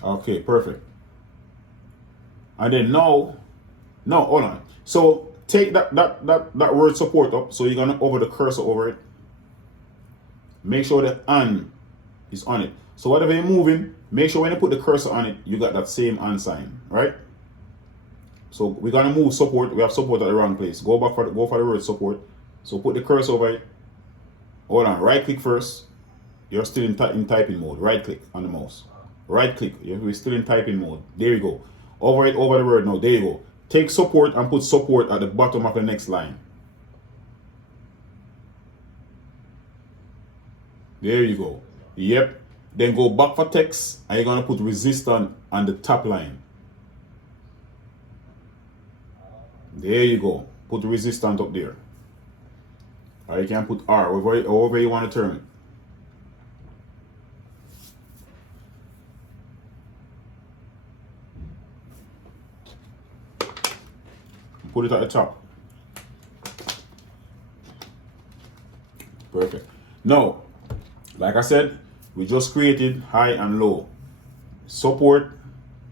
Okay, perfect. And then now, no, hold on. So take that word support up. So you're gonna over the cursor over it. Make sure the "and" is on it. So whatever you're moving, make sure when you put the cursor on it, you got that same "and" sign, right? So we're gonna move support. We have support at the wrong place. Go for the word support. So put the cursor over it. Hold on. Right click first. You're still in typing mode. Right click on the mouse. Right click. We're still in typing mode. There you go. Over it over the word now. There you go. Take support and put support at the bottom of the next line. There you go. Yep. Then go back for text and you're gonna put resistant on the top line. There you go. Put resistant up there. Or you can put R, however you want to turn it. Put it at the top. Perfect. Now, like I said, we just created high and low, support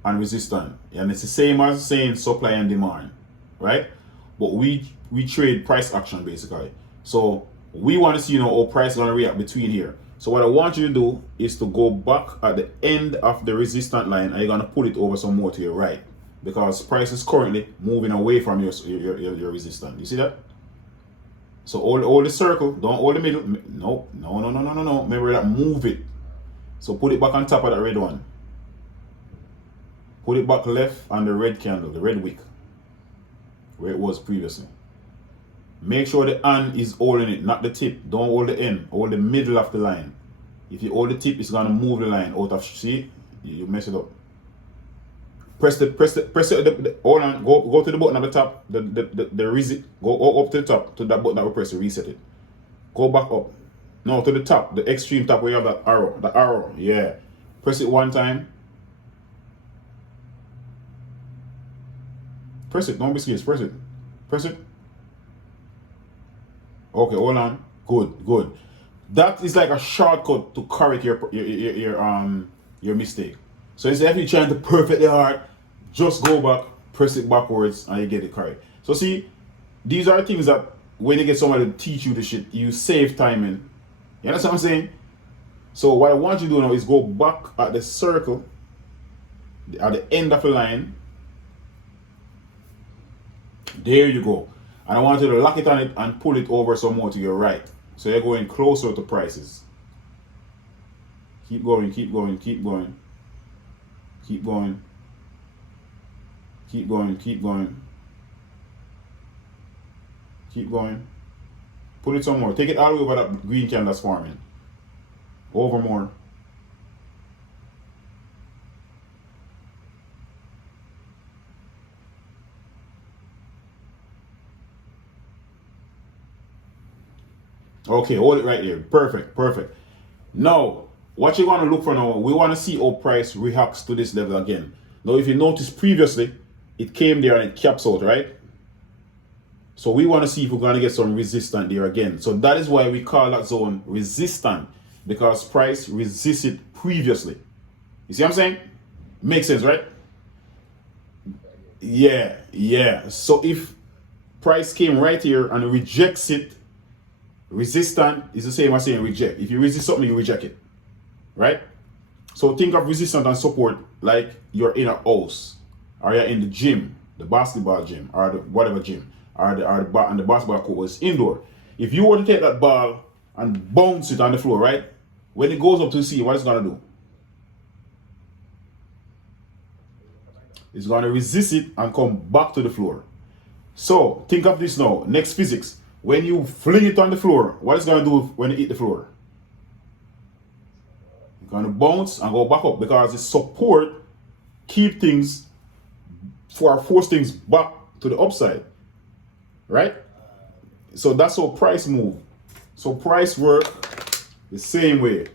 and resistance, and it's the same as saying supply and demand, right? But we trade price action basically. So we want to see how price is gonna react between here. So what I want you to do is to go back at the end of the resistance line and you're gonna pull it over some more to your right, because price is currently moving away from your resistance. You see that? So hold the circle, don't hold the middle. No. Remember that, move it. So put it back on top of that red one. Put it back left on the red candle, the red wick, where it was previously. Make sure the "and" is holding it, not the tip. Don't hold the end, hold the middle of the line. If you hold the tip, it's gonna move the line out of, see? You mess it up. Press it, hold on, go to the button at the top, the reset, go up to the top, to that button that will press to reset it. Go back up. No, to the top, the extreme top where you have that arrow, yeah. Press it one time. Press it, don't be scared, press it. Press it. Okay, hold on. Good. That is like a shortcut to correct your mistake. So instead of you trying to perfect the hard, just go back, press it backwards, and you get it correct. So see, these are things that when you get somebody to teach you the shit, you save timing. You understand what I'm saying? So what I want you to do now is go back at the circle, at the end of the line. There you go. And I want you to lock it on it and pull it over some more to your right. So you're going closer to prices. Keep going. Keep going. Keep going. Keep going. Put it some more. Take it all the way over that green candle that's forming. Over more. Okay, hold it right here. Perfect. Now, what you want to look for now, we want to see how price reacts to this level again. Now, if you notice previously, it came there and it caps out, right? So we want to see if we're going to get some resistance there again. So that is why we call that zone resistant, because price resisted previously. You see what I'm saying? Makes sense, right? Yeah. So if price came right here and rejects it, resistant is the same as saying reject. If you resist something, you reject it, right? So think of resistance and support like you're in a house, or you're in the gym, the basketball gym, or the whatever gym, or the basketball court is indoor. If you were to take that ball and bounce it on the floor, right? When it goes up to the ceiling, what it's gonna do? It's gonna resist it and come back to the floor. So think of this now. Next physics. When you fling it on the floor, what it's gonna do when it hit the floor? It's gonna bounce and go back up, because the support keep things force things back to the upside, right? So that's how price move. So price work the same way.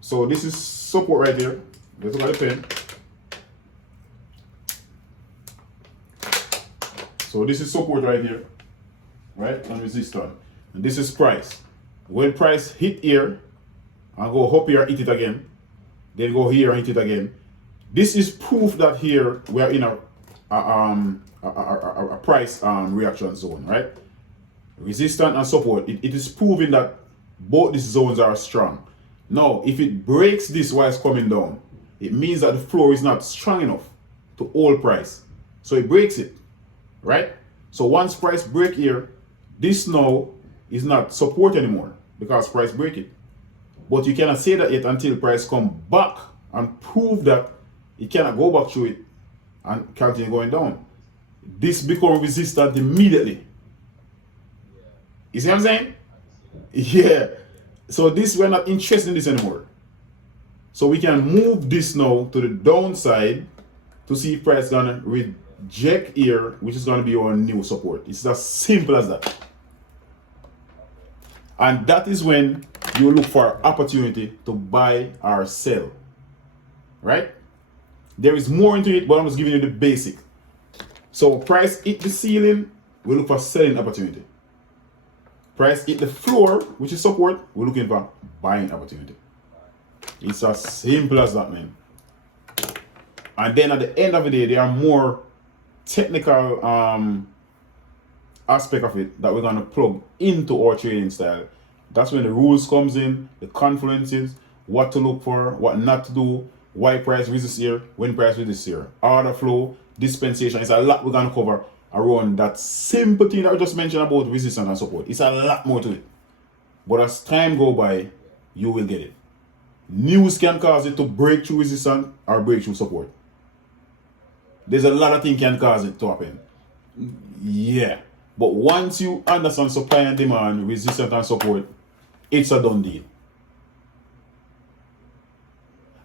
So this is support right here. Let's look at the pen. So this is support right here, right? And resistance. And this is price. When price hit here and go up here, hit it again, then go here and hit it again, This is proof that here we are in a price reaction zone, right? Resistance and support. It is proving that both these zones are strong. Now, if it breaks this while it's coming down, it means that the floor is not strong enough to hold price. So it breaks it, right? So once price break here, this now is not support anymore because price break it. But you cannot say that yet until price come back and prove that it cannot go back through it and continue going down. This become resistant immediately. You see what I'm saying? Yeah. So this, we're not interested in this anymore. So we can move this now to the downside to see if price gonna reject here, which is gonna be our new support. It's as simple as that. And that is when you look for opportunity to buy or sell. Right? There is more into it, but I'm just giving you the basic. So price hit the ceiling, we look for selling opportunity. Price hit the floor, which is support, we're looking for buying opportunity. It's as simple as that, man. And then at the end of the day, there are more technical aspect of it that we're gonna plug into our trading style. That's when the rules comes in, the confluences, what to look for, what not to do, why price resists here, when price resists here, order flow, dispensation. It's a lot we're gonna cover around that simple thing that I just mentioned about resistance and support. It's a lot more to it. But as time go by, you will get it. News can cause it to break through resistance or break through support. There's a lot of things can cause it to happen. Yeah. But once you understand supply and demand, resistance and support, it's a done deal.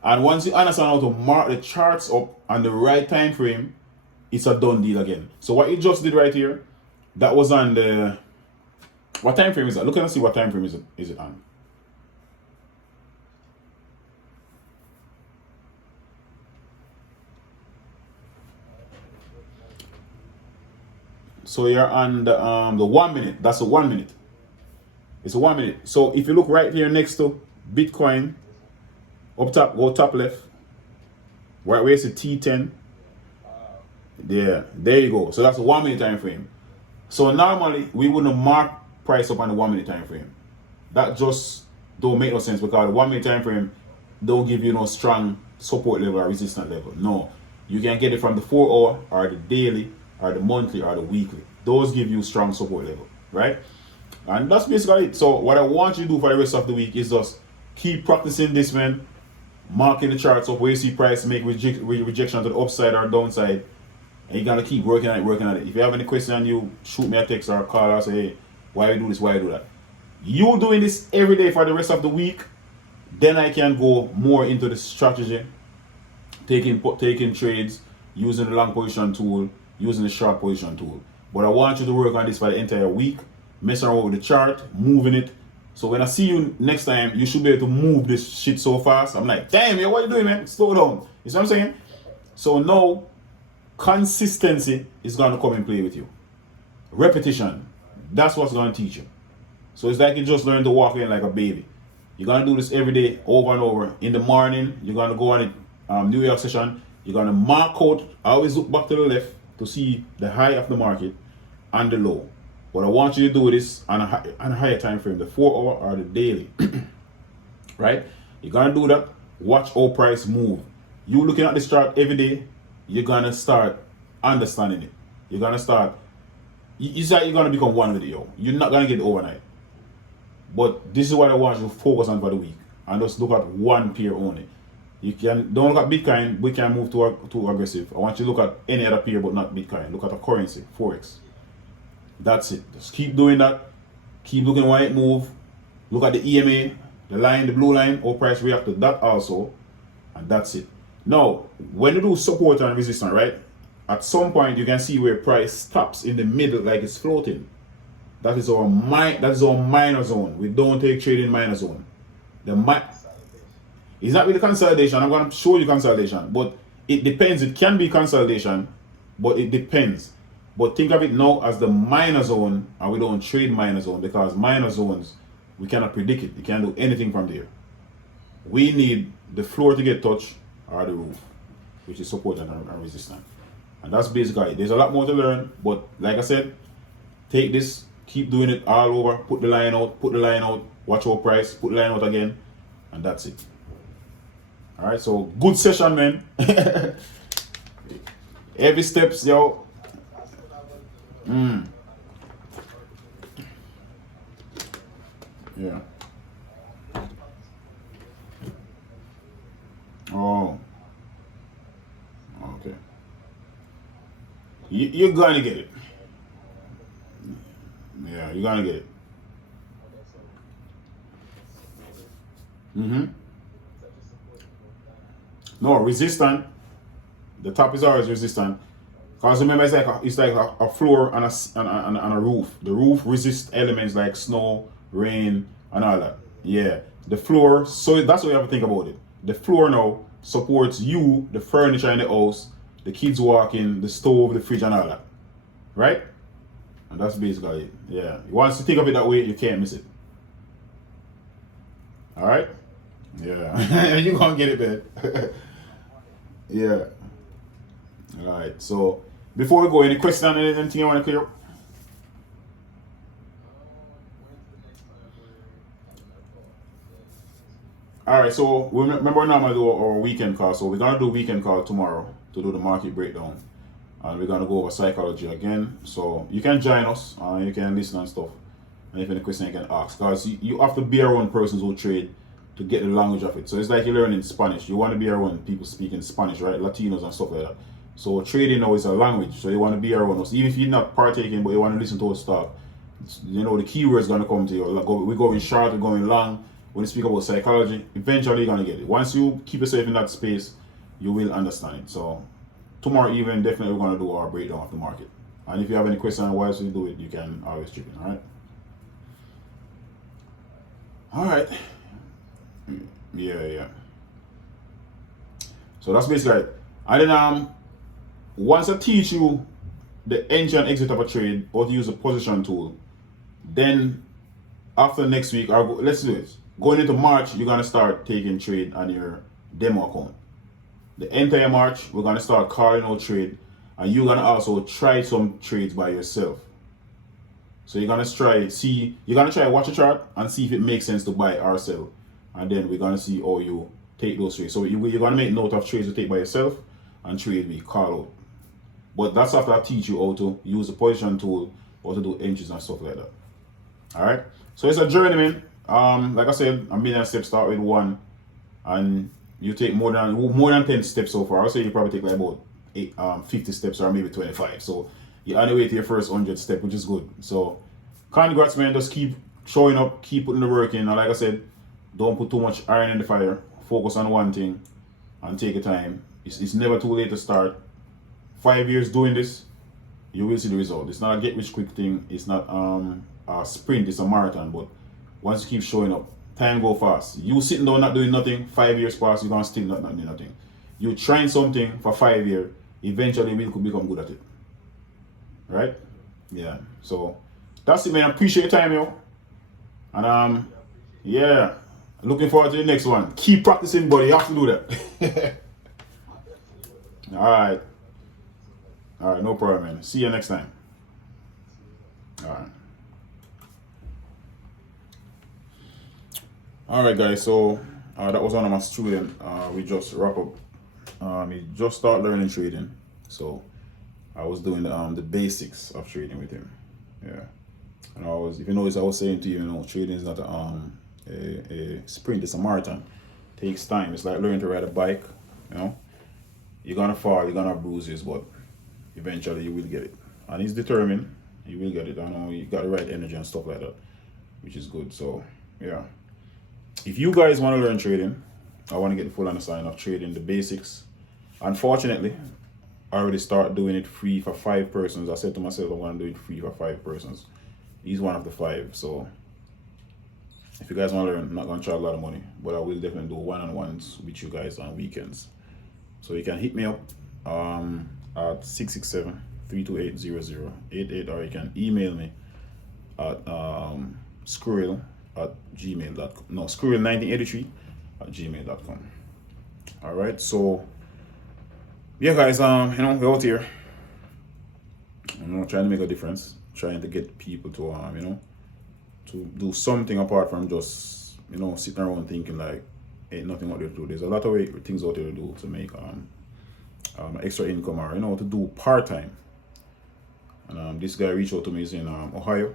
And once you understand how to mark the charts up on the right time frame, it's a done deal again. So what you just did right here, that was on the, what time frame is that? Look and see what time frame is it on. So you're on the 1 minute. That's a 1 minute. It's a 1 minute. So if you look right here next to Bitcoin, up top, go top left. Right where it's a T10. There you go. So that's a 1 minute time frame. So normally we wouldn't mark price up on the 1 minute time frame. That just don't make no sense because the 1 minute time frame don't give you no strong support level or resistance level. No. You can get it from the 4 hour or the daily or the monthly or the weekly. Those give you strong support level, right? And that's basically it. So what I want you to do for the rest of the week is just keep practicing this, man. Marking the charts up where you see price make rejection to the upside or downside. And you gotta keep working at it. If you have any question, you shoot me a text or a call or say, hey, why you do this, why you do that. You doing this every day for the rest of the week, then I can go more into the strategy, taking trades, using the long position tool, using the short position tool. But I want you to work on this for the entire week, mess around with the chart, moving it. So when I see you next time, you should be able to move this shit so fast. I'm like, damn, yo, what you doing, man? Slow down. You see what I'm saying? So now, consistency is going to come and play with you. Repetition, that's what's going to teach you. So it's like you just learn to walk in like a baby. You're going to do this every day, over and over. In the morning, you're going to go on a New York session. You're going to mark out, I always look back to the left to see the high of the market and the low. What I want you to do this on a higher time frame, the 4 hour or the daily. Right? You're going to do that. Watch how price move. You looking at this chart every day, you're going to start understanding it. You're going to start, it's like you're going to become one with it, yo. You're not going to get it overnight. But this is what I want you to focus on for the week. And just look at one pair only. You don't look at Bitcoin. We can move too aggressive. I want you to look at any other pair but not Bitcoin. Look at a currency, Forex. That's it. Just keep doing that. Keep looking why it move. Look at the EMA, the line, the blue line, how price react to that also. And that's it. Now, when you do support and resistance, right? At some point you can see where price stops in the middle like it's floating. That is our minor zone. We don't take trade in minor zone. It's not really consolidation. I'm going to show you consolidation, but it depends. It can be consolidation, but it depends. But think of it now as the minor zone, and we don't trade minor zone because minor zones, we cannot predict it. You can't do anything from there. We need the floor to get touched or the roof. which is support and resistance. And that's basically it. There's a lot more to learn, but like I said, take this, keep doing it all over, put the line out, watch our price, put the line out again, and that's it. Alright, so good session, man. Every steps, yo. Yeah. Oh. Okay. You're gonna get it. Yeah, you're gonna get it. No, resistant. The top is always resistant. Because remember, it's like a floor and a roof. The roof resists elements like snow, rain, and all that. Yeah. The floor, so that's what you have to think about it. The floor now supports you, the furniture in the house, the kids walking, the stove, the fridge, and all that. Right? And that's basically it. Yeah. Once you think of it that way, you can't miss it. Alright? Yeah. You're gonna get it, man. Yeah. Alright, so before we go, any question, anything you want to clear up? Alright, so remember we normally do our weekend call, so we're gonna do weekend call tomorrow to do the market breakdown. And we're gonna go over psychology again. So you can join us, you can listen and stuff. And if any question you can ask. Because you have to be around persons who trade to get the language of it. So it's like you're learning Spanish. You want to be around people speaking Spanish, right? Latinos and stuff like that. So trading now is a language. So you want to be around us. Even if you're not partaking, but you want to listen to us talk. You know, the keywords going to come to you. Like we're going short, we're going long. When you speak about psychology, eventually you're going to get it. Once you keep yourself in that space, you will understand it. So tomorrow evening, definitely we're going to do our breakdown of the market. And if you have any questions on why we do it, you can always chip in, alright? Alright. Yeah. So that's basically it. And then once I teach you the entry and exit of a trade, or to use a position tool, then after next week, let's do it. Going into March, you're gonna start taking trade on your demo account. The entire March, we're gonna start calling out trade, and you're gonna also try some trades by yourself. So you're gonna try watch a chart and see if it makes sense to buy or sell, and then we're gonna see how you take those trades. So you're gonna make note of trades you take by yourself and trade we call out. But that's after I teach you how to use the position tool or to do entries and stuff like that. Alright? So it's a journey, man. Like I said, a million steps start with one, and you take more than 10 steps so far. I would say you probably take like about 50 steps or maybe 25. So you're on the way to your first 100 step, which is good. So congrats, man. Just keep showing up, keep putting the work in. And like I said, don't put too much iron in the fire. Focus on one thing and take your time. It's never too late to start. 5 years doing this, you will see the result. It's not a get rich quick thing. It's not a sprint, it's a marathon. But once you keep showing up, time go fast. You sitting down not doing nothing, 5 years pass, you're gonna still not doing nothing. You trying something for 5 years, eventually you could become good at it. Right? Yeah. So that's it, man. Appreciate your time, yo. And yeah. Looking forward to the next one. Keep practicing, buddy. You have to do that. Alright. Alright, no problem, man. See you next time. Alright. Alright, guys. So that was one of my students. We just wrap up. He just started learning trading. So I was doing the basics of trading with him. Yeah. And if you notice, I was saying to you, trading is not a sprint, it's a marathon. It takes time. It's like learning to ride a bike. You're gonna fall, you're gonna have bruises, but eventually you will get it. And he's determined, you will get it. I know you got the right energy and stuff like that, which is good. So yeah, if you guys want to learn trading, I want to get the full understanding of trading, the basics. Unfortunately, I already started doing it free for 5 persons. I said to myself, I want to do it free for 5 persons. He's one of the 5. So if you guys want to learn, I'm not going to charge a lot of money, but I will definitely do one-on-ones with you guys on weekends. So you can hit me up at 667-328-0088, or you can email me at squirrel1983 at gmail.com. All right, so Yeah, guys, we're out here, trying to make a difference, trying to get people to, to do something apart from just, sitting around thinking like, ain't nothing out there to do. There's a lot of things out there to do to make extra income, or to do part time. And this guy reached out to me. He's in Ohio,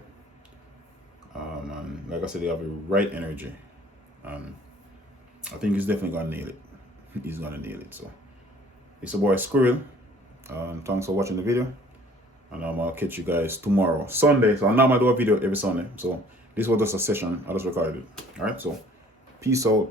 and like I said, they have the right energy. I think he's definitely gonna nail it. He's gonna nail it. So it's a boy Squirrel. Thanks for watching the video, and I'll catch you guys tomorrow, Sunday. So now I'm gonna do a video every Sunday. So this was just a session. I just recorded it. All right. So peace out.